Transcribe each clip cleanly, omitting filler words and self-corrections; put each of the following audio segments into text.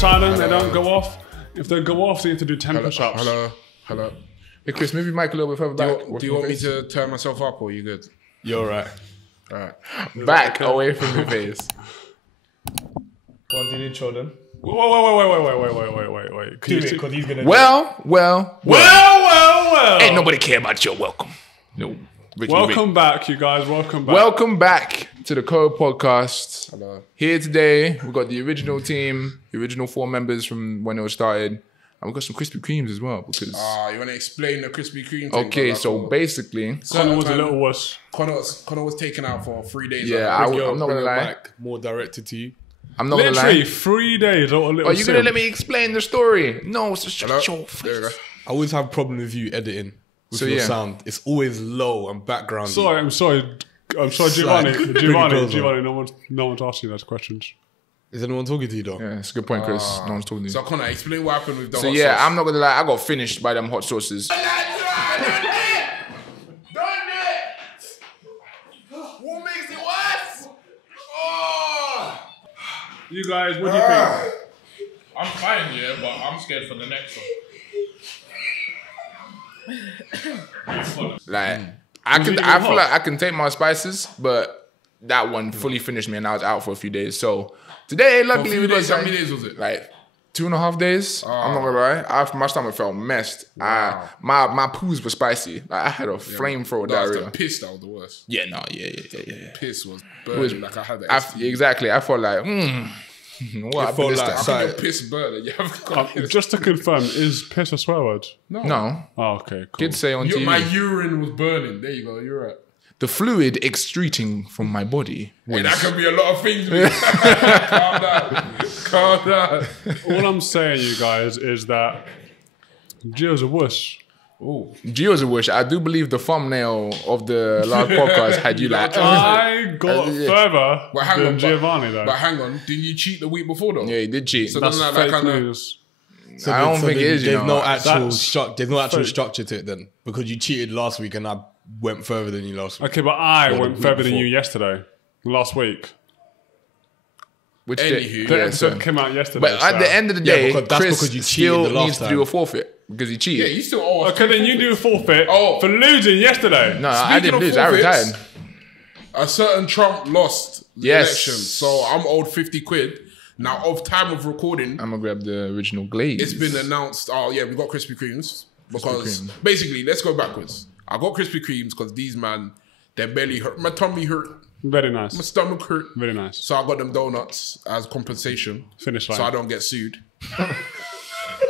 silent, they don't go off. If they go off, they need to do 10 push-ups. Hello. Hey Chris, maybe Mike a little bit further back. Do you want me to turn myself up or are you good? You're right. Alright. Back away from your face. Go on, do the intro then. Wait. Do it, because he's gonna. Well. Ain't nobody care about your welcome. No. Welcome back, you guys. Welcome back. Welcome back to the Code Podcast. Hello. Here today, we've got the original team, the original 4 members from when it was started. And we've got some Krispy Kremes as well. Because you want to explain the Krispy Kreme thing? okay, so basically... Connor was a little wuss. Connor was taken out for 3 days. Yeah, I'm not going to lie. Back, more directed to you. I'm not going to lie. Literally 3 days. Or a little Are you going to let me explain the story? No, it's just your face. I always have a problem with you editing with your sound. It's always low and background. I'm sorry, Giovanni. No one's asking those questions. Is anyone talking to you though? Yeah, it's a good point, Chris. No one's talking to you. So Connor, explain what happened with the So hot yeah, sauce. I'm not going to lie. I got finished by them hot sauces. Done it! What makes it worse? Oh! You guys, what do you think? I'm fine, yeah, but I'm scared for the next one. Like, I feel like I can take my spices, but that one fully finished me and I was out for a few days. So today, luckily, we got How some, many days was it? like 2.5 days. I'm not gonna lie. My stomach felt messed. Wow. My poos were spicy. Like, I had a flamethrower That was diarrhea. the piss that was the worst. Yeah, no, yeah. Piss was burning like I had that. Exactly. I felt like, what happened this like time? Your piss burning. You haven't got Just to confirm, is piss a swear word? No. Oh, okay, cool. Kids say on TV. My urine was burning. There you go. You're right. The fluid extruding from my body was... Hey, that could be a lot of things. Calm down. All I'm saying, you guys, is that Gio's a wuss. Oh, Gio's a wish. I do believe the thumbnail of the last podcast had you like... I got further than Giovanni, though. But hang on, didn't you cheat the week before though? Yeah, he did cheat. So That's doesn't fake that kind of... news. So I don't think it is, you There's know. no actual That's there's no actual fake. structure to it then, because you cheated last week and I went further than you last week. Okay, but I the went week further than before. you yesterday, last week. Which Anywho, The yeah, episode came out yesterday. but at the end of the Yeah, day, because that's Chris because you cheated still the last needs to time. do a forfeit because he Yeah, cheated. you still owe us. Okay, then you do a forfeit for losing yesterday. No, I didn't of lose. I forfeits, retired. A certain Trump lost the Yes. election, so I'm owed 50 quid. Now, of time of recording, I'm gonna grab the original glaze. it's been announced. Oh yeah, we got Krispy Kremes because Kreme. basically, let's go backwards. I got Krispy Kremes because these man, their belly hurt, my tummy hurt, Very my nice. stomach hurt. Very nice. So I got them donuts as compensation, Finish line. so I don't get sued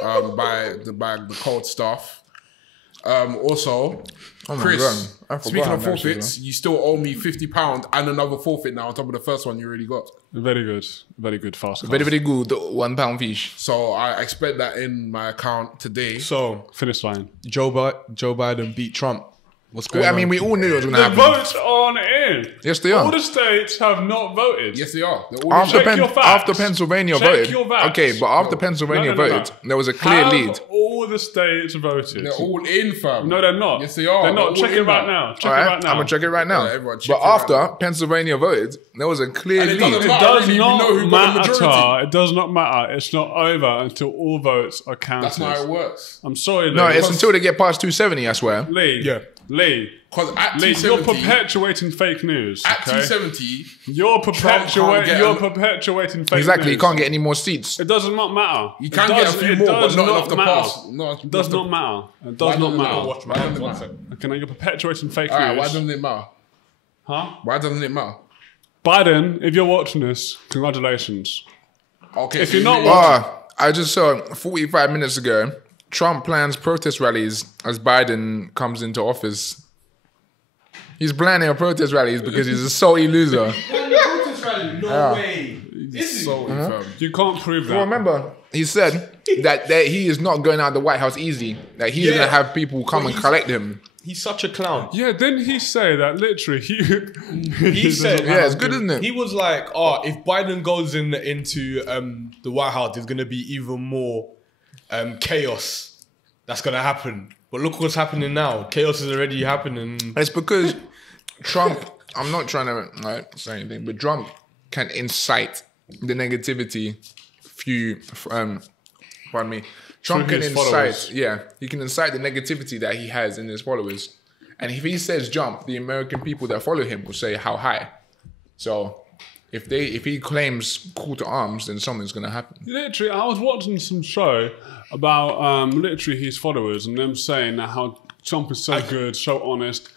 by the cold staff. Also, Oh my Chris, God. I forgot speaking of how much it forfeits, you still owe me £50 and another forfeit now on top of the first one you already got. Very good. Very good. Fast. Very, very good. £1 fish. So I expect that in my account today. So Finish line. Joe Biden beat Trump. What's going Well, on? I mean, we all knew it was gonna The happen. votes aren't in. Yes, they All are. the states have not voted. Yes, they are. They're all After, Check your facts. after Pennsylvania Check voted. your facts. Okay, but after Pennsylvania No. voted, there was a clear Have lead. all the states voted? They're all in, fam. No, they're not. Yes, they are. They're not. They're Check all it in right now. now. Check All it right, right now. I'm gonna check it right now. Yeah, everyone check But it right after now. Pennsylvania voted, there was a clear And it lead. doesn't It matter, does really, we know who not got the majority. matter. It does not matter. It's not over until all votes are counted. That's not how it works. I'm sorry, Lee. No, it's until they get past 270, I swear. Lee. Yeah. Lee. Because at Lee, 270, you're perpetuating fake news. at Okay? 270, You're can't perpetuating. get You're an- perpetuating fake Exactly, news. you can't get any more seats. It does not matter. you can get a few more, but not enough to pass. It does not matter. It does not matter. Why doesn't it matter? Okay, now you're perpetuating fake Alright, why news. doesn't it matter? Huh? Why doesn't it matter? Biden, if you're watching this, congratulations. Okay, If so you're not you- I just saw 45 minutes ago, Trump plans protest rallies as Biden comes into office. He's planning a protest rallies because he's a salty loser. No way. so infirm. You can't prove that. Well, remember, he said that he is not going out of the White House easy. That he's going to have people come and collect him. He's such a clown. Yeah, didn't he say that literally? He said, Yeah, it's good, isn't it? he was like, "Oh, if Biden goes into the White House, there's gonna be even more chaos that's gonna happen." But look what's happening now. Chaos is already happening. It's because Trump, I'm not trying to say anything, but Trump can incite the negativity pardon me. Trump Through can his incite, followers. he can incite the negativity that he has in his followers. And if he says jump, the American people that follow him will say how high. So if he claims call to arms, then something's going to happen. Literally, I was watching some show about literally his followers and them saying that how Trump is so good, so honest.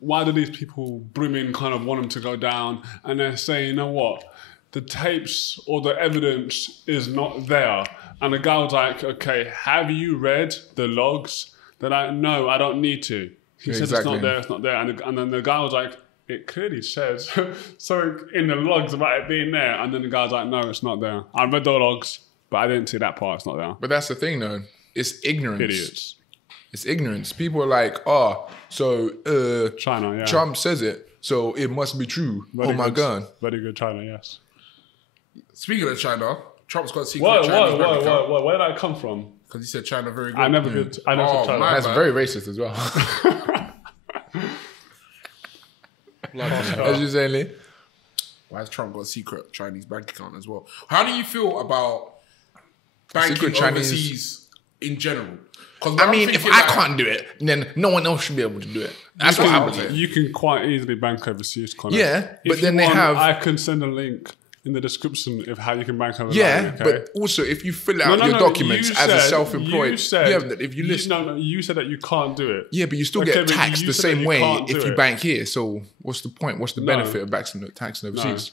Why do these people brimming kind of want him to go down? And they're saying, you know what? The tapes or the evidence is not there. And the guy was like, okay, have you read the logs? They're like, no, I don't need to. He said it's not there, it's not there. And then the guy was like, it clearly says so in the logs about it being there. And then the guy's like, no, it's not there. I read the logs, but I didn't see that part, it's not there. But that's the thing though. It's ignorance. Idiots. It's ignorance. People are like, oh, so China, yeah. Trump says it, so it must be true. Very my good. God. Very good China, yes. Speaking of China, Trump's got a secret Chinese bank account. Whoa, where did that come from? Because he said China very good. I never said China. my That's bad. very racist as well. As you say, Lee. Why has Trump got a secret Chinese bank account as well? How do you feel about banking Secret Chinese- overseas in general? I mean, if I can't do it, then no one else should be able to do it. That's what I would say. You can quite easily bank overseas, Connor. Yeah, but If then you they want, have- I can send a link in the description of how you can bank overseas. Yeah, okay? but also if you fill out your documents you as a said- self-employed, you said, if you list, you said that you can't do it. yeah, but you still Okay, get but taxed you the said that same you way can't if do you it. bank here. So what's the point? What's the benefit of taxing overseas?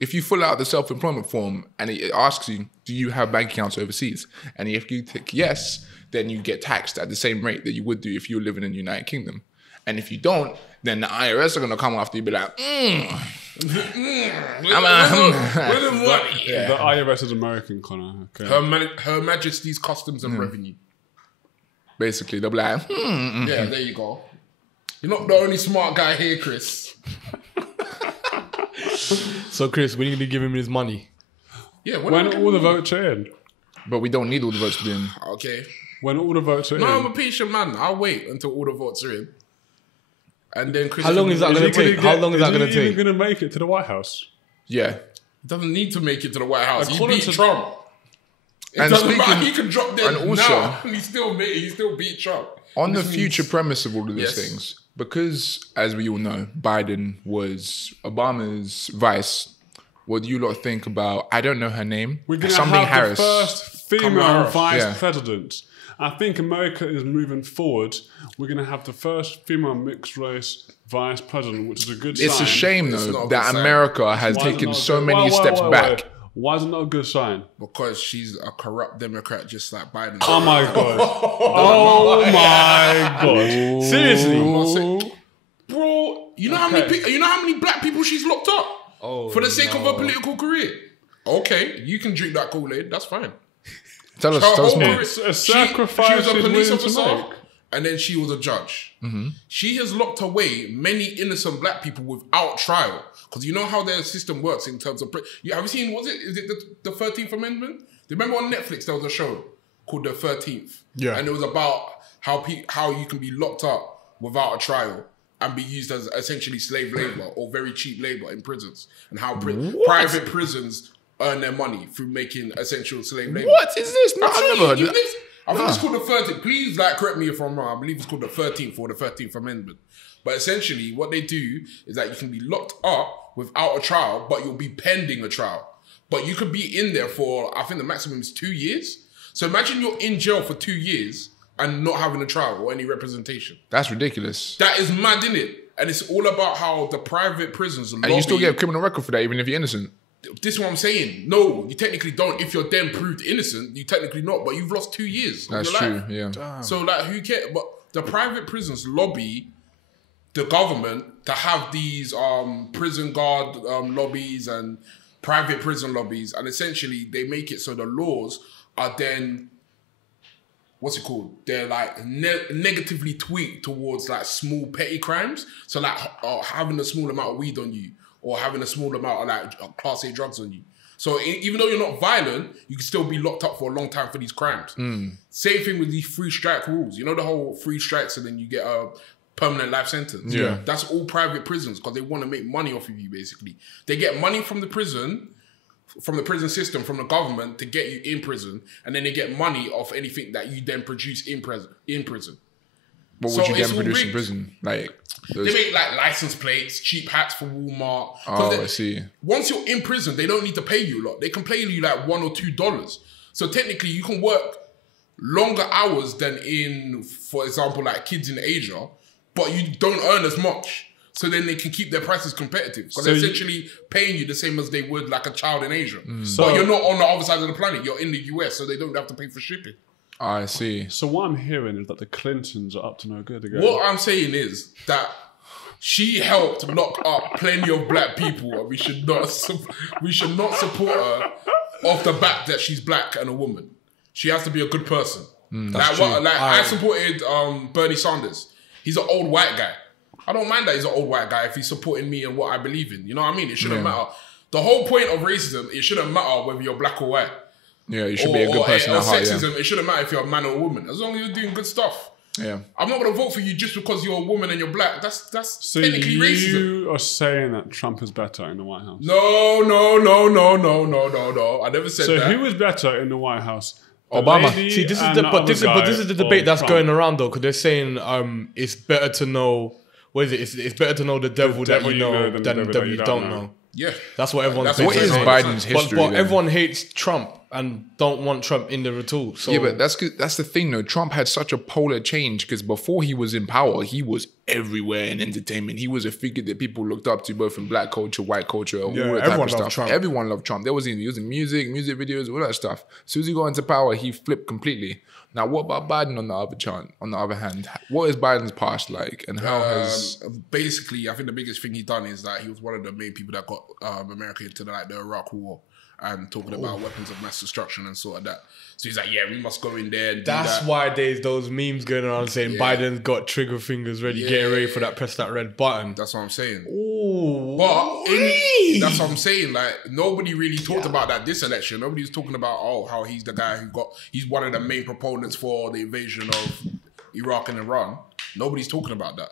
If you fill out the self-employment form and it asks you, do you have bank accounts overseas? And if you tick yes, then you get taxed at the same rate that you would do if you were living in the United Kingdom. And if you don't, then the IRS are going to come after you and be like, Where's the money? The IRS is American, Connor. Okay. Her Majesty's Customs and Revenue. basically, they'll be like, Yeah, there you go. You're not the only smart guy here, Chris. So, Chris, when are you going to give him his money? Yeah, When all the votes are in. but we don't need all the votes to be in. Okay. When all the votes are No, I'm in. a patient man. I'll wait until all the votes are in. And then Chris... How long is that going to take? How long is that going to Is he take? even going to make it to the White House? Yeah. He doesn't need to make it to the White House. He According beat to- Trump. It And doesn't speaking- matter. He can drop dead and also- now. And he still beat Trump. On the This future means- premise of all of these Yes. things, because as we all know, Biden was Obama's vice. What do you lot think about? I don't know her name. We're going to Something have Harris. the first female Kamala Harris. vice Yeah. president. I think America is moving forward. We're going to have the first female mixed race vice president, which is a good sign. It's a shame It's not though a that good sign. America has Why is it taken not so good? many steps back. Why is it not a good sign? Because she's a corrupt Democrat just like Biden. Oh my god! Oh my god! Seriously? Bro, you know how many you know how many black people she's locked up? Oh, for the sake of her political career. Okay, you can drink that Kool-Aid, that's fine. Tell us Her whole more. career- It's a she sacrifice was a she's police willing to officer make. and then she was a judge. She has locked away many innocent black people without trial. Because you know how their system works in terms of... have you seen, is it the 13th Amendment? Do you remember on Netflix there was a show called The 13th? Yeah. And it was about how you can be locked up without a trial and be used as essentially slave labor or very cheap labor in prisons. And how private prisons earn their money through making essential slave labor. What is this? No, I've never heard You that. this? I think it's called the 13th. Please, correct me if I'm wrong. I believe it's called the 13th or the 13th Amendment. But essentially, what they do is that you can be locked up without a trial, but you'll be pending a trial. But you could be in there for, I think the maximum is 2 years. So imagine you're in jail for 2 years and not having a trial or any representation. That's ridiculous. That is mad, innit? And it's all about how the private prisons And you still get a criminal record for that, even if you're innocent. This is what I'm saying. No, you technically don't. If you're then proved innocent, you technically not. But you've lost 2 years of That's your true. life. Yeah. So who cares? But the private prisons lobby the government to have these prison guard lobbies and private prison lobbies, and essentially they make it so the laws are then what's it called? They're like negatively tweaked towards like small petty crimes. So like having a small amount of weed on you or having a small amount of like Class A drugs on you. So even though you're not violent, you can still be locked up for a long time for these crimes. Same thing with these 3 strike rules. You know the whole 3 strikes and then you get a permanent life sentence. Yeah. That's all private prisons because they want to make money off of you basically. They get money from the prison from the prison system, from the government to get you in prison, and then they get money off anything that you then produce in prison. What So would you it's then all produce in rigged. prison? Like, They make like license plates, cheap hats for Walmart. 'Cause oh, I see. Once you're in prison, they don't need to pay you a lot. They can pay you like $1 or $2. So technically, you can work longer hours than in, for example, like kids in Asia, but you don't earn as much. So then they can keep their prices competitive because So they're essentially paying you the same as they would like a child in Asia. So- But you're not on the other side of the planet. You're in the US, so they don't have to pay for shipping. I see. So what I'm hearing is that the Clintons are up to no good again. What I'm saying is that she helped lock up plenty of black people, and we should not support her off the back that she's black and a woman. She has to be a good person. I supported Bernie Sanders. He's an old white guy. I don't mind that he's an old white guy if he's supporting me and what I believe in. You know what I mean? It shouldn't matter. The whole point of racism, it shouldn't matter whether you're black or white. Yeah, you should be a good person Or at heart. sexism, it shouldn't matter if you're a man or a woman. As long as you're doing good stuff. Yeah. I'm not going to vote for you just because you're a woman and you're black. That's So technically racism. you are saying that Trump is better in the White House? No. I never said So that. who is better in the White House? The Obama. lady See, this is and the the but this is other but this is the guy, debate or that's Trump? going around though, because they're saying it's better to know what is it? It's better to know the devil that devil you you know know than than the devil you don't know. Yeah. That's what everyone's That's saying. what What is Biden's history? But then? everyone hates Trump and don't want Trump in there at all. So Yeah, but that's the thing though. Trump had such a polar change because before he was in power, he was everywhere in entertainment. He was a figure that people looked up to, both in black culture, white culture, all that type everyone of loved stuff. Trump. Everyone loved Trump. There was he was in music videos, all that stuff. As soon as he got into power, he flipped completely. Now, what about Biden on the other hand? What is Biden's past like, and how has Basically, I think the biggest thing he done is that he was one of the main people that got America into the Iraq War and talking about weapons of mass destruction and sort of that. So he's like, yeah, we must go in there and do that's that. why there's those memes going around saying Biden's got trigger fingers ready, getting ready for that, press that red button. That's what I'm saying. Ooh. That's what I'm saying. Like, nobody really talked about that this election. Nobody was talking about, how he's the guy he's one of the main proponents for the invasion of Iraq and Iran. Nobody's talking about that.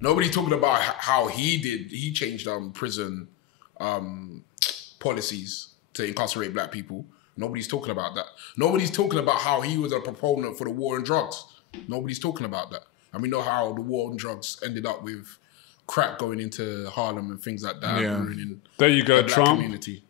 Nobody's talking about how he changed prison policies to incarcerate black people. Nobody's talking about that. Nobody's talking about how he was a proponent for the war on drugs. Nobody's talking about that. And we know how the war on drugs ended up with crack going into Harlem and things like that. Yeah. Ruining There you go, the black Trump. community.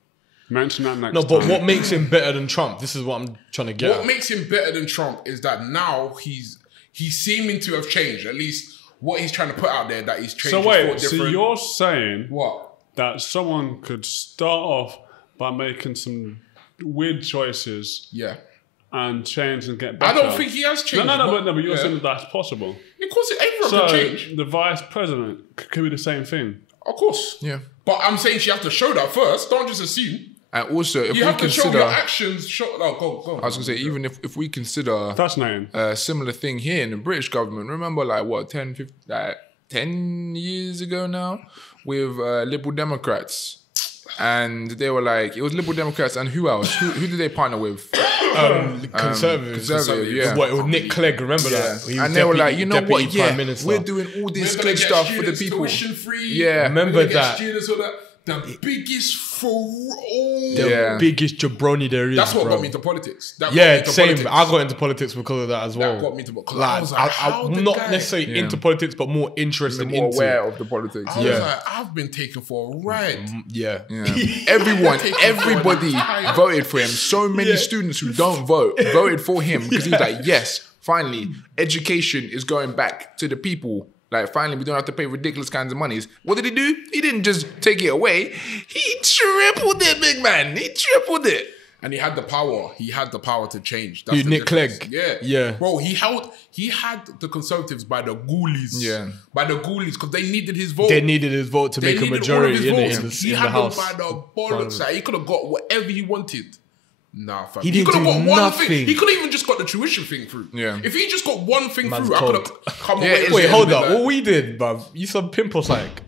Mention that next No, but time. what makes him better than Trump? This is what I'm trying to get What at. makes him better than Trump is that now he's seeming to have changed. At least what he's trying to put out there that he's changed. So is wait, for so different- you're saying what? that someone could start off by making some weird choices Yeah. and change and get I better? don't think he has changed. No, but you're yeah. saying that that's possible. Of course, everyone So can change. the vice president could be the same thing. Of course. Yeah. But I'm saying she has to show that first. Don't just assume. And also, if You we have to show consider, your actions. Go. I was gonna say, even if we consider Fascinating. a similar thing here in the British government, remember 10 years ago now with Liberal Democrats. And they were like, it was Liberal Democrats and who else? Who did they partner with? Conservatives. Conservative, yeah. What, it was Nick Clegg, remember that? He was And they were deputy- like, you know deputy what? Yeah, Prime Minister. we're doing all this We're gonna good get stuff for the students people. tuition free. Yeah. Remember We're gonna get that. students all that. The biggest The Yeah. biggest jabroni there is. That's what bro. got me into politics. That got me Yeah, into same. politics. I got into politics because of that as well. That got me to because I Like, was like, how the not guy- necessarily into politics, but more interested More into aware of the politics. I was Yeah. like, I've been taken for a ride. Yeah. Everybody voted for him. So many students who don't vote voted for him because he's like, yes, finally, education is going back to the people. Like, finally, we don't have to pay ridiculous kinds of monies. What did he do? He didn't just take it away. He tripled it, big man. He tripled it. And he had the power. He had the power to change. That's Who, the Nick difference. Clegg? Yeah. Yeah. Bro, he had the Conservatives by the ghoulies. Yeah. By the ghoulies, because they needed his vote. They needed his vote to They make a needed majority all of in his the, votes. in He the had house. them by the bollocks. Like, he could have got whatever he wanted. Nah, fam. He didn't could have do got one nothing. thing. He could have even just got the tuition thing through. Yeah. If he just got one thing Man's through, I could cold. have come Yeah, away. it's- with Wait, it hold and up. been What we did, bruv? You some pimple like.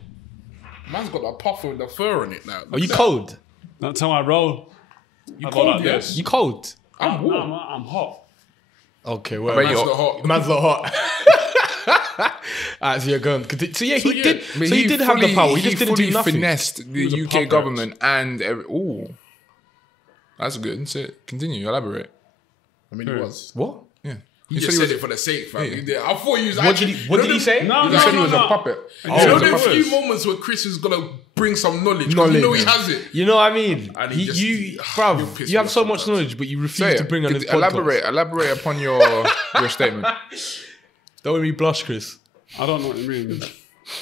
Man's got that puffer with the fur on it now. Are you cold? That's how I roll. You I go cold, like yeah? this. You cold? I'm No, warm. I'm hot. Okay, well, bet Man's you're- not hot. man's not hot. Alright, so you're going. So yeah, he yeah. did. But So he did have the power. He just didn't do fully nothing. finessed the was a UK puppet. government and ooh. That's good. Continue. Elaborate. I mean, he was. What? Yeah. He just said it for the sake, fam. Yeah. I thought he was What did he say? No, He said he was a puppet. You know he the was. few moments where Chris is gonna bring some knowledge. 'Cause you know he has it. You know what I mean? And You, he'll bruv, piss you me have off so much sometimes. knowledge, but you refuse Say to it. bring on this podcast. Elaborate upon your statement. Don't make me blush, Chris. I don't know what you mean.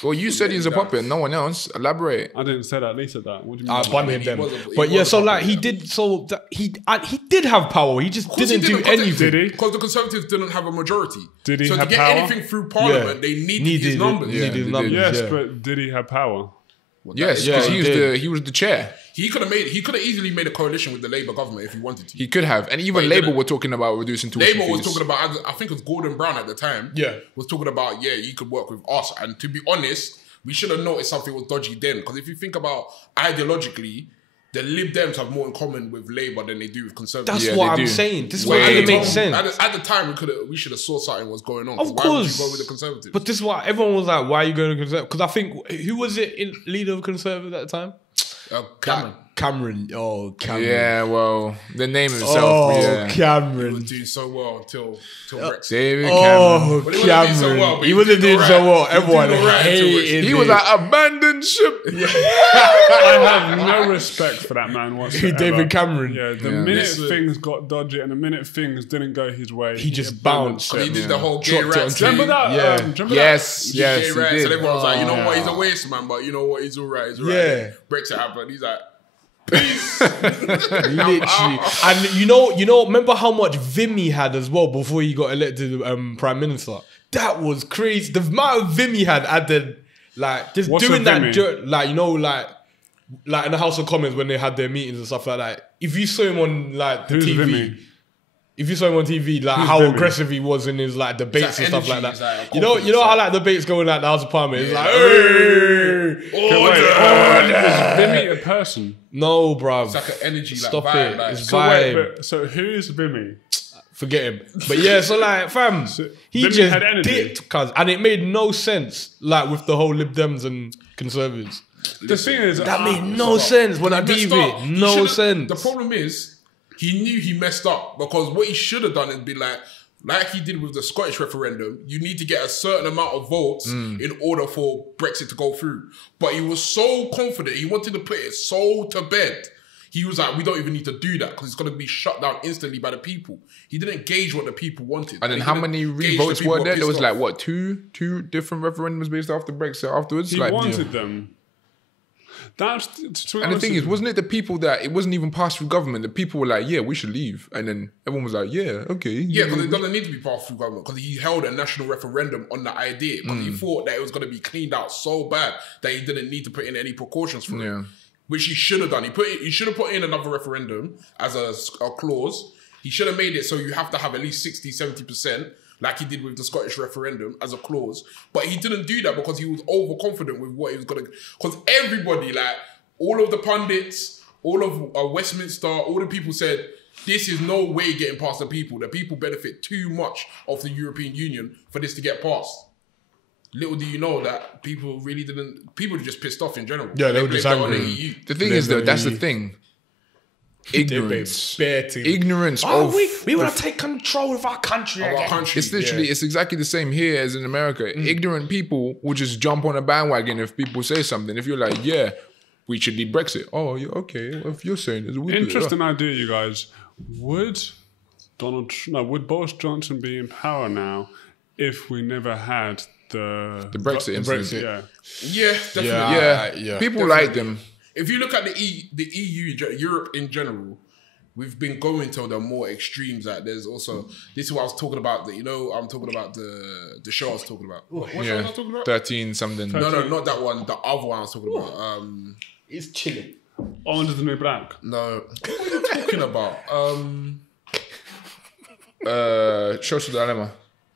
Well, you said he's a puppet. No one else. Elaborate. I didn't say that. Lee said that. What do you mean? I banned him he then. was a- he But yeah, was a so puppet, like he yeah. did. So that he did have power. He just didn't do anything. Did he? Because the Conservatives didn't have a majority. Did he so have to get power? anything through Parliament, they needed his numbers. Yeah, Needed they numbers. did. Yes, yeah. but did he have power? Yes, Yeah, because he he was the chair. He could have easily made a coalition with the Labour government if he wanted to. He could have, and even he Labour didn't. were talking about reducing tuition Labour was fees. talking about, I think it was Gordon Brown at the time. Yeah. Was talking about, you could work with us. And to be honest, we should have noticed something was dodgy then. Because if you think about ideologically, the Lib Dems have more in common with Labour than they do with Conservatives. That's Yeah, what they I'm do. saying. This is Way what didn't make more. sense. At the time, we should have saw something was going on. Of Why would you course. go with the Conservatives? But this is why everyone was like, "Why are you going to Conservative?" Because I think who was it in leader of Conservative at the time? Cameron. Cameron. Oh, Cameron. Yeah, well, the name itself. Oh, yeah. He Cameron. was doing so well until Brexit. David Cameron. Oh, But he wasn't doing so Cameron. well, but He wasn't doing so well. He was Everyone doing alright until hated He was him. like abandoned ship. I have no respect for that man whatsoever. David Cameron. Yeah, the Yeah. minute Listen. things got dodgy and the minute things didn't go his way, He just abandoned bounced. ship. He did the whole gay Dropped it rights on thing. Remember that? Yeah. Remember Yes, Gay yes, he rights, did. and everyone was like, you know what, he's a Oh. waste man, but you know what, he's alright, he's alright. Yeah. Brexit happened, he's like, Literally. And you know, remember how much vim he had as well before he got elected Prime Minister? That was crazy. The amount of vim he had added, like, just What's doing a that, vimmy? like, you know, like in the House of Commons when they had their meetings and stuff like that. If you saw him on, like, the Who's TV... Vimmy? If you saw him on TV, like Who's how Vimmy? aggressive he was in his like debates It's and like stuff like energy, that. it's like You know confidence, how like- like debates go in like the House of Parliament. It's like, Was Vimy a person? no, bruv. it's like an energy, like, Stop vibe, it. like, It's So vibe. wait, so who is Vimy? Forget him. But yeah, so like, fam, he Vimy just had energy. dipped, cuz, and it made no sense, like with the whole Lib Dems and Conservatives. The thing is, That made no sense when I He messed leave up. it. He No should've- sense. The problem is, he knew he messed up because what he should have done is be like he did with the Scottish referendum, you need to get a certain amount of votes in order for Brexit to go through. But he was so confident, he wanted to put it so to bed. He was like, we don't even need to do that because it's going to be shut down instantly by the people. He didn't gauge what the people wanted. And then He how didn't many gauge the votes people were there? There was pissed like off. what, two different referendums based after Brexit afterwards. he like, wanted them. That's to be And the honest thing with is, wasn't it the people that it wasn't even passed through government? The people were like, "Yeah, we should leave," and then everyone was like, "Yeah, okay." Yeah, because it doesn't need to be passed through government because he held a national referendum on the idea because he thought that it was going to be cleaned out so bad that he didn't need to put in any precautions for Yeah. it, which he should have done. He should have put in another referendum as a clause. He should have made it so you have to have at least 60, 70%, like he did with the Scottish referendum as a clause. But he didn't do that because he was overconfident with what he was going to... Because everybody, like, all of the pundits, all of Westminster, all the people said, this is no way getting past the people. The people benefit too much of the European Union for this to get passed. Little do you know that people really didn't... People were just pissed off in general. Yeah, they were blamed just it on angry. the EU. The thing is, though, that's the thing. Ignorance. Ignorance of... we want to take control of our country Our again. country. It's literally, it's exactly the same here as in America. Ignorant people will just jump on a bandwagon if people say something. If you're like, yeah, we should leave Brexit. Oh, yeah, okay. Well, if you're saying it, we Interesting idea, you guys. Would Boris Johnson be in power now if we never had the Brexit incident. Yeah. Yeah, definitely. Yeah, people like them. If you look at the EU, Europe in general, we've been going to the more extremes. Like there's also this is what I was talking about. I'm talking about the show I was talking about. What show was I talking about? 13 something. No, not that one. The other one I was talking about. It's chilling. Orange is the New Black. No, what are you talking about? Social Dilemma.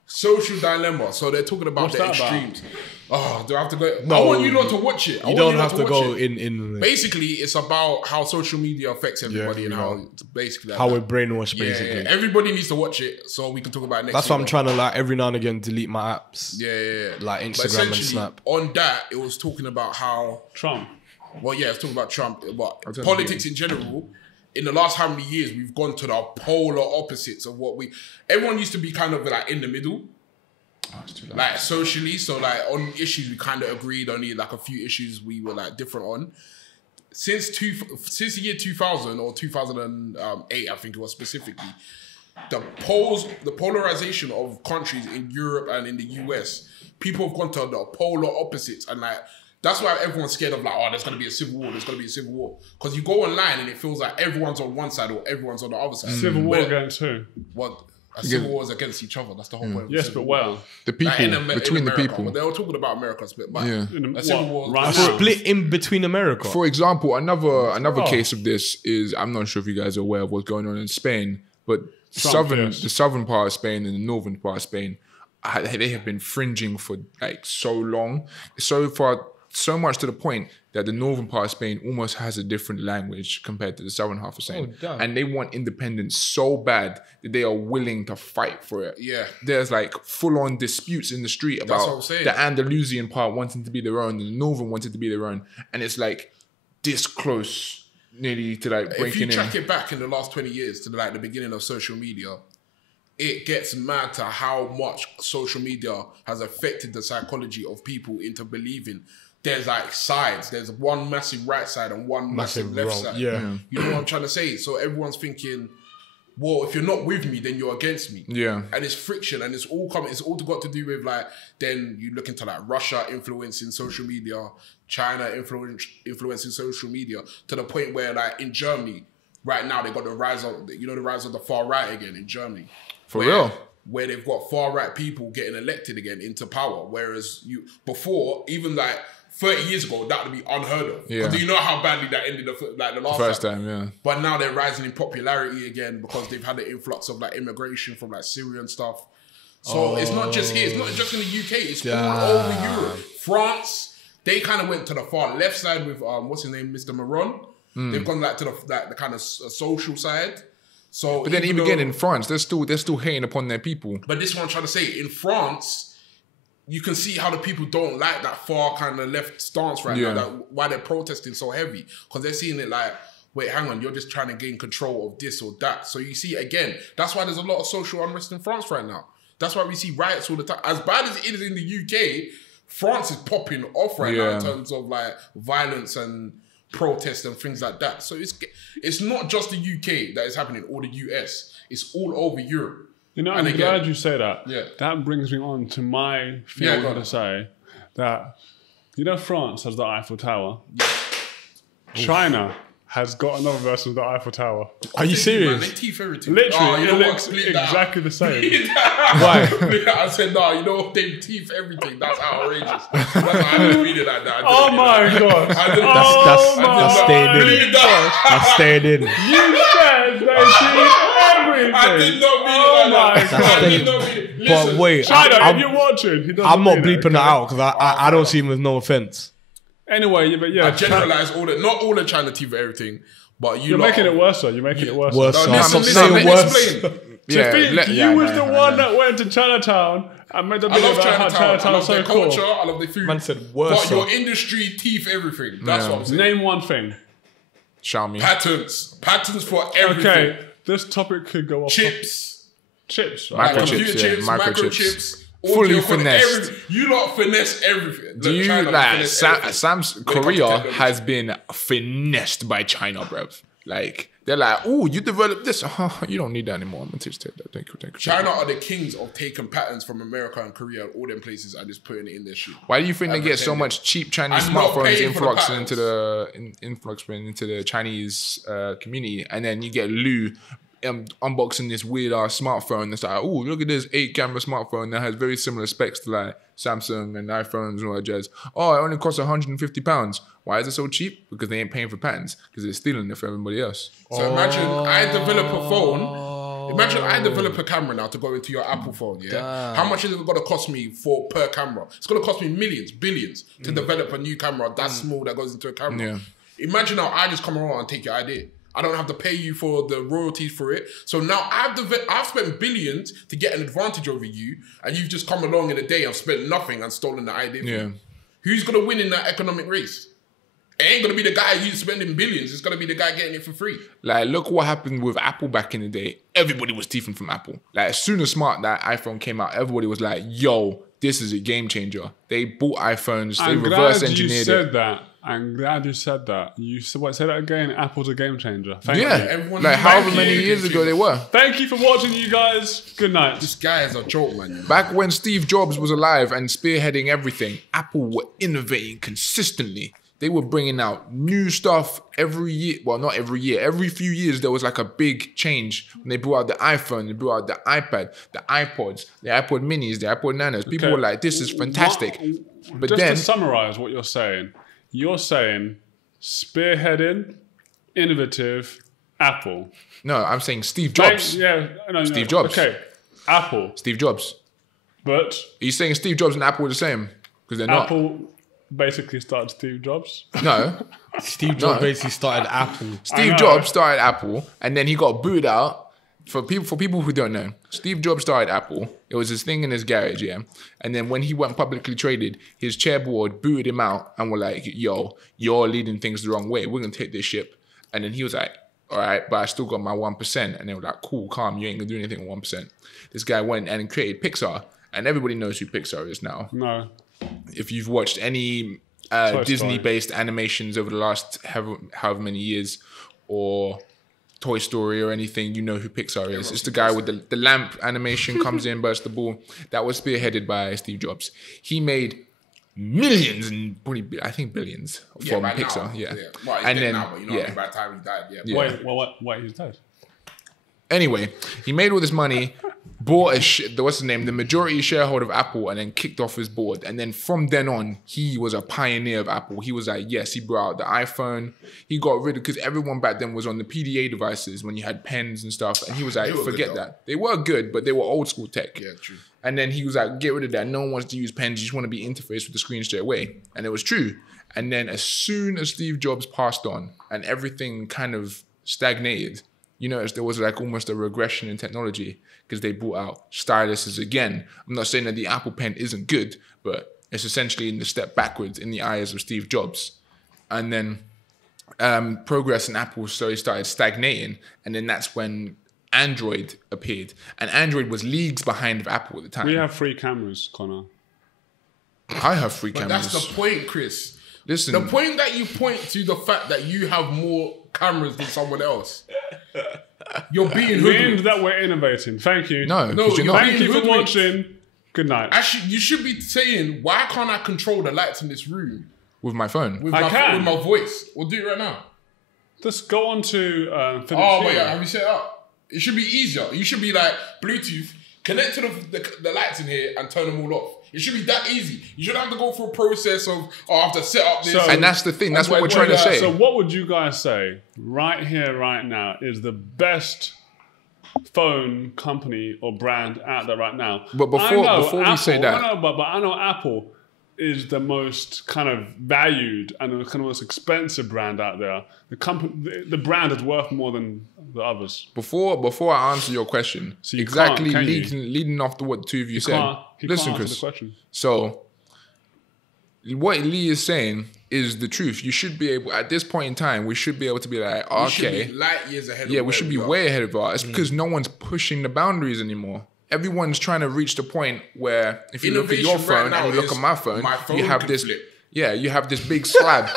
Social Dilemma. So they're talking about What's the that about? extremes. Oh, do I have to go? No. I want you lot to watch it. You don't have to go in Basically, it's about how social media affects everybody and how it's basically how like we're brainwashed, that. basically. Yeah, everybody needs to watch it so we can talk about it next. That's why I'm week. trying to like every now and again delete my apps. Yeah. Like But Instagram and essentially, Snap. on that, it was talking about how. Trump. Well, yeah, it's talking about Trump, but tell you. politics in general. in the last how many years we've gone to the polar opposites of what everyone used to be kind of like in the middle. Like socially, so like on issues we kind of agreed, only like a few issues we were like different on. Since the year 2000 or 2008, I think it was specifically, the polarization of countries in Europe and in the US, people have gone to the polar opposites, and like that's why everyone's scared of like, oh, there's gonna be a civil war, because you go online and it feels like everyone's on one side or everyone's on the other side. Civil war against who? What? Civil wars against each other. That's the whole point. Yes, but well, the people between the people. Well, they were talking about America split, but civil war A split in between America. For example, another case of this is, I'm not sure if you guys are aware of what's going on in Spain, but the southern part of Spain and the northern part of Spain, they have been fringing for like so long, so much to the point that the northern part of Spain almost has a different language compared to the southern half of Spain. And they want independence so bad that they are willing to fight for it. Yeah. There's like full-on disputes in the street about the Andalusian part wanting to be their own and the northern wanting to be their own. And it's like this close nearly to like breaking in. If you track it back in the last 20 years to like the beginning of social media, it gets mad to how much social media has affected the psychology of people into believing there's like sides. There's one massive right side and one massive left side. Yeah. You know what I'm trying to say? So everyone's thinking, well, if you're not with me, then you're against me. Yeah. And it's friction, and it's all got to do with like, then you look into like Russia influencing social media, China influencing social media, to the point where like in Germany, right now they got the rise of the far right again in Germany. Where they've got far right people getting elected again into power. Whereas before, even like 30 years ago, that would be unheard of. Yeah. Because you know how badly that ended the last first time, yeah. But now they're rising in popularity again because they've had the influx of like immigration from like Syria and stuff. So it's not just here. It's not just in the UK. It's all over Europe. France, they kind of went to the far left side with what's his name, Mr. Maron. They've gone like to the kind of social side. So, but then even again in France, they're still hating upon their people. But this is what I'm trying to say. In France, you can see how the people don't like that far kind of left stance right now. That why they're protesting so heavy, because they're seeing it like, wait, hang on, you're just trying to gain control of this or that. So you see it again. That's why there's a lot of social unrest in France right now. That's why we see riots all the time. As bad as it is in the UK, France is popping off right now in terms of like violence and protests and things like that. So it's not just the UK that is happening, or the US. It's all over Europe. You know, I'm glad you say that. Yeah. That brings me on to my feeling to say that, you know, France has the Eiffel Tower. China has got another version of the Eiffel Tower. Are you serious? Man, they teeth everything. Literally, it looks exactly the same. Why? I said, no, you know, they teeth everything. That's outrageous. I didn't read it like that. Oh my God. That's staying in. That's staying in. You said they teeth everything. I did not mean it like that. I did not mean it. Listen, But wait, China, if you're watching, I'm not bleeping that out because I don't see him with no offense. Anyway, but yeah. I generalize not all the China teeth everything, but you're making it worse, though. You're making it worse. No, listen, explain. You was the one that went to Chinatown and made a video about how Chinatown's so cool. I love their culture, I love their food. Man said worse. But your industry teeth everything. That's what I'm saying. Name one thing. Xiaomi. Patents for everything. Okay, this topic could go off. Chips, right? microchips. Fully finessed. You lot finesse everything. Do you like Sam's Korea has been finessed by China, bruv? Like they're like, oh, you developed this. You don't need that anymore. I'm gonna take that. Thank you. China are the kings of taking patterns from America and Korea and all them places and just putting it in their shit. Why do you think they get so much cheap Chinese smartphones influxing into the Chinese community, and then you get Lu unboxing this weird ass smartphone that's like, oh, look at this 8-camera smartphone that has very similar specs to like Samsung and iPhones and all that jazz. Oh, it only costs £150. Why is it so cheap? Because they ain't paying for patents, because they're stealing it for everybody else. So imagine I develop a phone. Imagine I develop a camera now to go into your Apple phone, yeah? How much is it going to cost me per camera? It's going to cost me millions, billions to develop a new camera that small that goes into a camera. Yeah. Imagine now I just come around and take your idea. I don't have to pay you for the royalties for it. So now I've spent billions to get an advantage over you, and you've just come along in a day and spent nothing and stolen the idea from you. Who's going to win in that economic race? It ain't gonna be the guy who's spending billions. It's gonna be the guy getting it for free. Like, look what happened with Apple back in the day. Everybody was thieving from Apple. Like, as soon as that iPhone came out, everybody was like, yo, this is a game changer. They bought iPhones, they reverse engineered you it. said that. I'm glad you said that. You said what? Say that again. Apple's a game changer. Thank you. Everyone's like however back many here. years ago they were. Thank you for watching, you guys. Good night. This guy is a joke, man. Back when Steve Jobs was alive and spearheading everything, Apple were innovating consistently. They were bringing out new stuff every year. Well, not every year. Every few years, there was like a big change. When they brought out the iPhone, they brought out the iPad, the iPods, the iPod minis, the iPod nanos. People were like, this is fantastic. But just then, to summarize what you're saying spearheading, innovative, Apple. no, I'm saying Steve Jobs. Steve Jobs. Okay, Apple. Steve Jobs. But Are you saying Steve Jobs and Apple are the same? Because they're not. Apple basically started Steve Jobs. No. Steve Jobs basically started Apple. Steve Jobs started Apple, and then he got booed out. For people who don't know, Steve Jobs started Apple. It was his thing in his garage, yeah. And then when he went publicly traded, his chairboard booed him out and were like, yo, you're leading things the wrong way. We're going to take this ship. And then he was like, all right, but I still got my 1%. And they were like, cool, calm, you ain't going to do anything with 1%. This guy went and created Pixar. And everybody knows who Pixar is now. No. If you've watched any Disney-based animations over the last however many years, or Toy Story or anything, you know who Pixar is. It's the guy with the lamp animation comes in, bursts the ball. That was spearheaded by Steve Jobs. He made millions and probably, I think, billions from Pixar. Now. Yeah. Well, he's And dead then, now, but you know, by the time he died, Wait, he's dead. Anyway, he made all this money, bought the majority shareholder of Apple, and then kicked off his board. And then from then on, he was a pioneer of Apple. He was like, yes, he brought out the iPhone. He got rid of, because everyone back then was on the PDA devices when you had pens and stuff. And he was like, forget that. They were good, but they were old school tech. Yeah, true. And then he was like, get rid of that. No one wants to use pens. You just want to be interfaced with the screen straight away. And it was true. And then as soon as Steve Jobs passed on and everything kind of stagnated, you notice there was like almost a regression in technology because they brought out styluses again. I'm not saying that the Apple Pen isn't good, but it's essentially in the step backwards in the eyes of Steve Jobs. And then progress in Apple started stagnating. And then that's when Android appeared. And Android was leagues behind of Apple at the time. We have 3 cameras, Connor. I have 3 But cameras. that's the point, Chris. Listen, The point that you point to the fact that you have more cameras than someone else. You're being Means hoodwinked. that we're innovating. Thank you. no, because you're you're not. Thank you for hoodwinked. watching. Good night. Actually, you should be saying, why can't I control the lights in this room With my phone. with, I my, can. with my voice? We'll do it right now. Just go on to Philips Oh, Hue. wait, have you set it up? It should be easier. You should be like, Bluetooth, connect to the lights in here and turn them all off. It should be that easy. You shouldn't have to go through a process of, I have to set up this. So- And that's the thing. That's what we're trying to say. So what would you guys say right here, right now, is the best phone company or brand out there right now? But before we say that- but I know Apple is the most kind of valued and the kind of most expensive brand out there. The brand is worth more than the others. Before I answer your question, you exactly can't, can you? leading off to what the two of you said. He Listen, can't answer Chris. the question. So, what Lee is saying is the truth. You should be able, at this point in time, we should be able to be like, We should okay, be light years ahead of yeah, we where should be are. way ahead of us. It's because no one's pushing the boundaries anymore. Everyone's trying to reach the point where if you look at your Innovation right phone now and you look is at my phone, you have can this, flip. yeah, you have this big slab.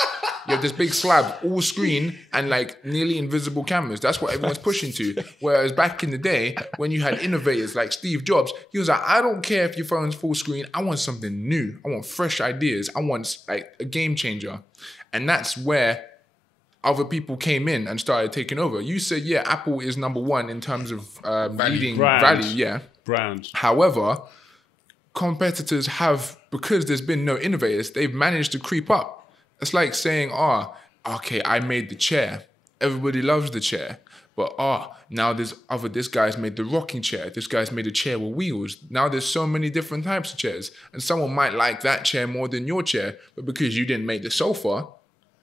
You have this big slab, all screen and like nearly invisible cameras. That's what everyone's pushing to. Whereas back in the day, when you had innovators like Steve Jobs, he was like, I don't care if your phone's full screen. I want something new. I want fresh ideas. I want like a game changer. And that's where other people came in and started taking over. You said, yeah, Apple is number one in terms of leading Brand. value, yeah. Brand. However, competitors have, because there's been no innovators, they've managed to creep up. It's like saying, okay, I made the chair. Everybody loves the chair. But now this guy's made the rocking chair. This guy's made a chair with wheels. Now there's so many different types of chairs. And someone might like that chair more than your chair. But because you didn't make the sofa,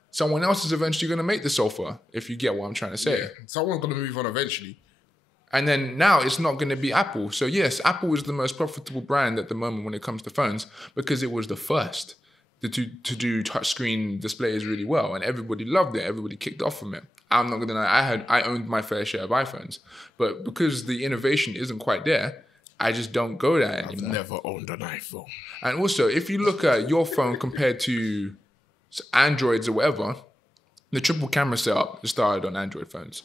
someone else is eventually going to make the sofa, if you get what I'm trying to say. Yeah, someone's going to move on eventually. And then now it's not going to be Apple. So yes, Apple is the most profitable brand at the moment when it comes to phones because it was the first. to do touchscreen displays really well, and everybody loved it. Everybody kicked off from it. I'm not gonna lie, I owned my fair share of iPhones, but because the innovation isn't quite there, I just don't go there anymore. I've never owned an iPhone. And also, if you look at your phone compared to Androids or whatever, the triple camera setup started on Android phones.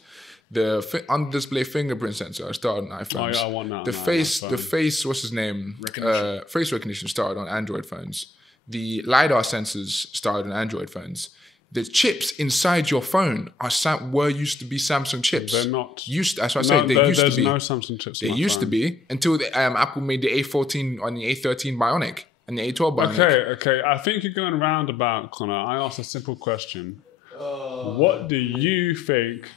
The under-display fingerprint sensor started on iPhones. Oh, yeah, I want that. The face, what's his name? Face recognition started on Android phones. The LiDAR sensors started on Android phones. The chips inside your phone used to be Samsung chips. They're not. That's what I say. They used to be. There's no Samsung chips. They used to be until Apple made the A14 on the A13 Bionic and the A12 Bionic. Okay. I think you're going roundabout, Connor. I asked a simple question. What do you think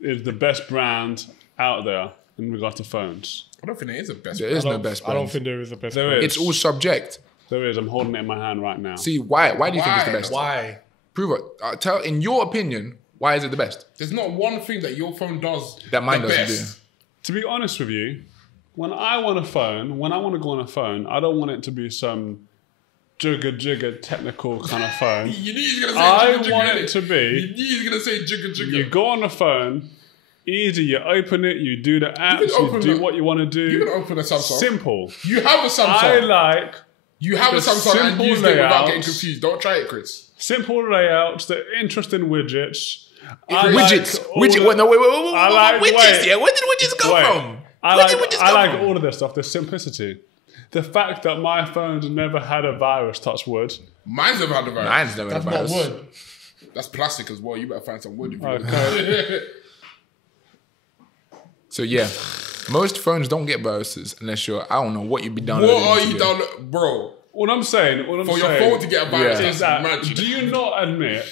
is the best brand out there in regard to phones? I don't think there is a best. There is no best brand. I don't think there is a best. There brand. is. It's all subject. There is. I'm holding it in my hand right now. See, why? Why do you think it's the best? Why? Prove it. Tell, in your opinion, why is it the best? There's not one thing that your phone does That mine the doesn't best. do. To be honest with you, when I want to go on a phone, I don't want it to be some jigger technical kind of phone. You knew he was gonna say I jigga, want innit? it to You be. knew he was gonna say jigga. You go on the phone, easy. You open it, you do the apps, you open do the- what you want to do. You can open a Samsung. Simple. You have a Samsung. I like You have a the Samsung and simple used it without layouts. getting confused. Don't try it, Chris. simple layouts, the interesting widgets. Widgets. Wait. I like widgets. wait. Yeah, where did widgets go Wait. from? I Where like, did widgets I go like from? all of this stuff. The simplicity. The fact that my phone's never had a virus, touch wood. Mine's never had a virus. Mine's never had a That's not virus. wood. That's plastic as well. You better find some wood. If you Okay. So yeah, most phones don't get viruses unless you're. I don't know what you'd be What downloading. are to you get. downloading, bro? What I'm saying For your phone to get a virus, Yeah. that's is that magic. do you not admit,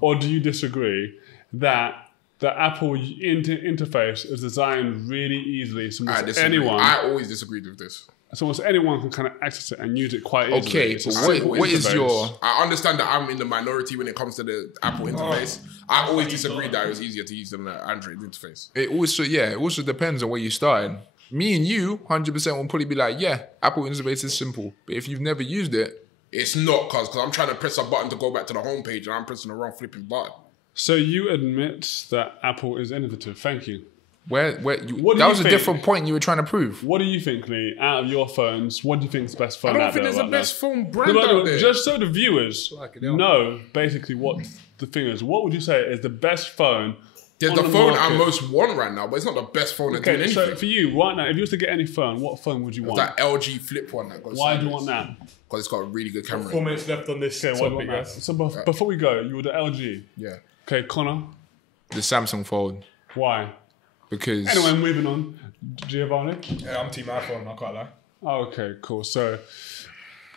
or do you disagree, that the Apple interface is designed really easily, so I almost disagree. anyone, I always disagreed with this. can kind of access it and use it quite easily. Okay, It's a but simple what is interface. your? I understand that I'm in the minority when it comes to the Apple interface. I always disagreed that it was easier to use than the Android interface. It also depends on where you started. Me and you, 100% will probably be like, yeah, Apple interface is simple. But if you've never used it, It's not because I'm trying to press a button to go back to the homepage and I'm pressing the wrong flipping button. So you admit that Apple is innovative. Thank you. that What do was you a think? different point you were trying to prove. What do you think, Lee? Out of your phones, what do you think is the best phone I don't out think there there's a right best now? phone brand No, out there. just so the viewers hell. know basically what the thing is. What would you say is the best phone? There's on the phone I market? most want right now, but it's not the best phone at doing Okay, anything. so for you right now, if you was to get any phone, what phone would you want? that LG flip one that goes Why do you want that? Because it's got a really good camera. 4 minutes left on this Okay, why do you topic, want that? guys. So before we go, you were the LG. Yeah. Okay, Connor, The Samsung Fold. why? Because Anyway, moving on. Giovanni? Yeah, I'm team iPhone, I can't lie. Oh, okay, cool. So,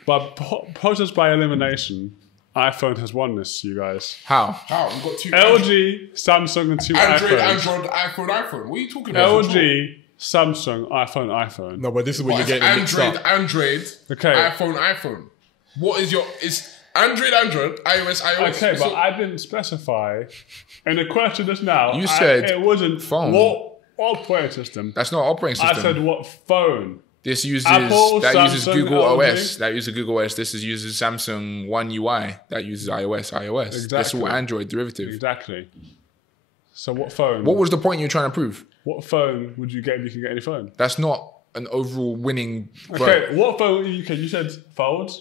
but process by elimination, iPhone has won this, you guys. how? How? We've got two LG, Samsung, and two Android, iPhones. iPhone. What are you talking about? LG, Samsung, iPhone. No, but this is when What, you're it's getting mixed up. Android, Okay. iPhone. What is your... It's Android, iOS. Okay, So- but I didn't specify. And the question just now, You said it wasn't phone. what operating system. That's not operating I system. said what phone. This uses Apple, uses Samsung, Google LG. OS. That uses Google OS. This uses Samsung One UI. That uses iOS. That's Exactly. all Android derivative. Exactly. So what phone? What was the point you were trying to prove? What phone would you get if you can get any phone? That's not an overall winning. Okay, what phone? You said fold?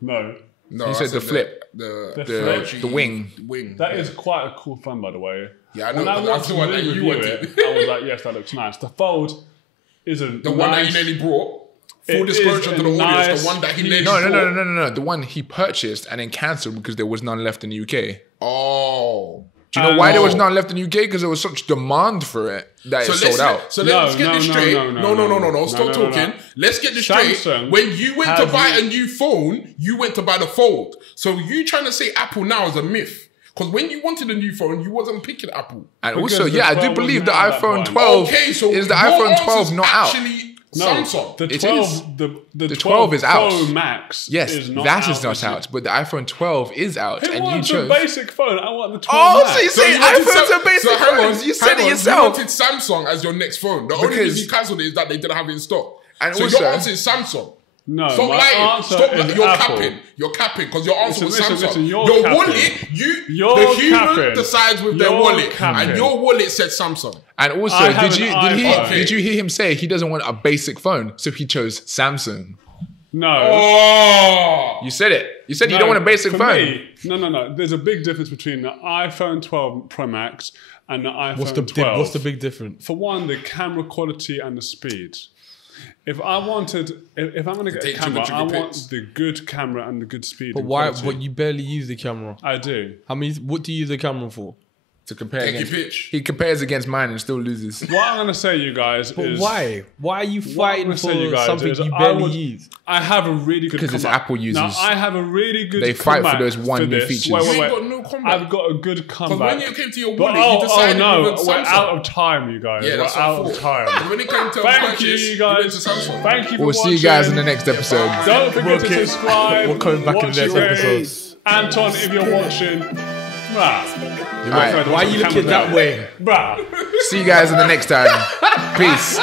No. No, You I said the flip. The flip. The wing. Wing. That is quite a cool phone, by the way. Yeah, I know. When I That's watched the one that Lee you review wanted. it, I was like, yes, that looks nice. The fold isn't The one that nice. he nearly brought. It Full disclosure is to a the audience. nice The one that he nearly No. brought. The one he purchased and then cancelled because there was none left in the UK. Oh. Do you know why there was none left in the UK? Because there was such demand for it that it sold out. So let's get this straight. No. Stop talking. no. Let's get this Samsung straight. When you went to has buy you- a new phone, you went to buy the Fold. So you trying to say Apple now is a myth. Because when you wanted a new phone, you wasn't picking Apple. And Because also, the yeah, I 12 do believe the wasn't out at that iPhone point. 12 Okay, so is the your iPhone answer's 12 not out. actually No, Samsung. the It 12, is. the 12 is out. Pro Max Yes, is not that out. is not out, but the iPhone 12 is out, Who and you wants chose. a basic phone? I want the 12 Oh, Max. so you say you wanted iPhones Sam- are basic so hang on, phones? You said hang it on, yourself. You wanted Samsung as your next phone. The only Because- reason you cancelled it is that they didn't have it in stock. And so also- your answer is Samsung. No, Stop my lying. answer Stop. is You're Apple. capping. You're capping because your answer was Listen, Samsung. listen, you're your capping. wallet, You're the human capping. decides with their You're wallet, capping. and your wallet said Samsung. And also, I have did an you iPhone. hear him say he doesn't want a basic phone, so he chose Samsung? No. Oh, You said it. You said you don't want a basic for phone. me, no. There's a big difference between the iPhone 12 Pro Max and the iPhone What's the 12. what's the big difference? For one, the camera quality and the speed. If I'm going to get a Take camera, sugar I pics. want the good camera and the good speed. But and why? quality. But you barely use the camera. I do. How many? What do you use the camera for? To compare take your against, pitch. he compares against mine and still loses. What I'm going to say, you guys, But is why? Why are you what I'm fighting gonna for say, you guys, something is you I barely would- use? I have a really good Because it's comeback. Apple users. Now, I have a really good They fight for comeback those one for new this. features. Wait, You wait, ain't wait. got no comeback. I've got a good Because comeback. when you came to your But, wallet, you decided no, with we're Samsung. out of time, you guys. Yeah, we're that's what I out of thought. time. When it came to Thank purchase, you, you guys. went to Samsung. Thank you for We'll see watching. you guys in the next episode. Don't forget to Okay. subscribe. We're coming back in the watch next your episode. ratings. Anton, if you're watching, bruh. All right. Why are you looking that way? Bruh. See you guys in the next time. Peace.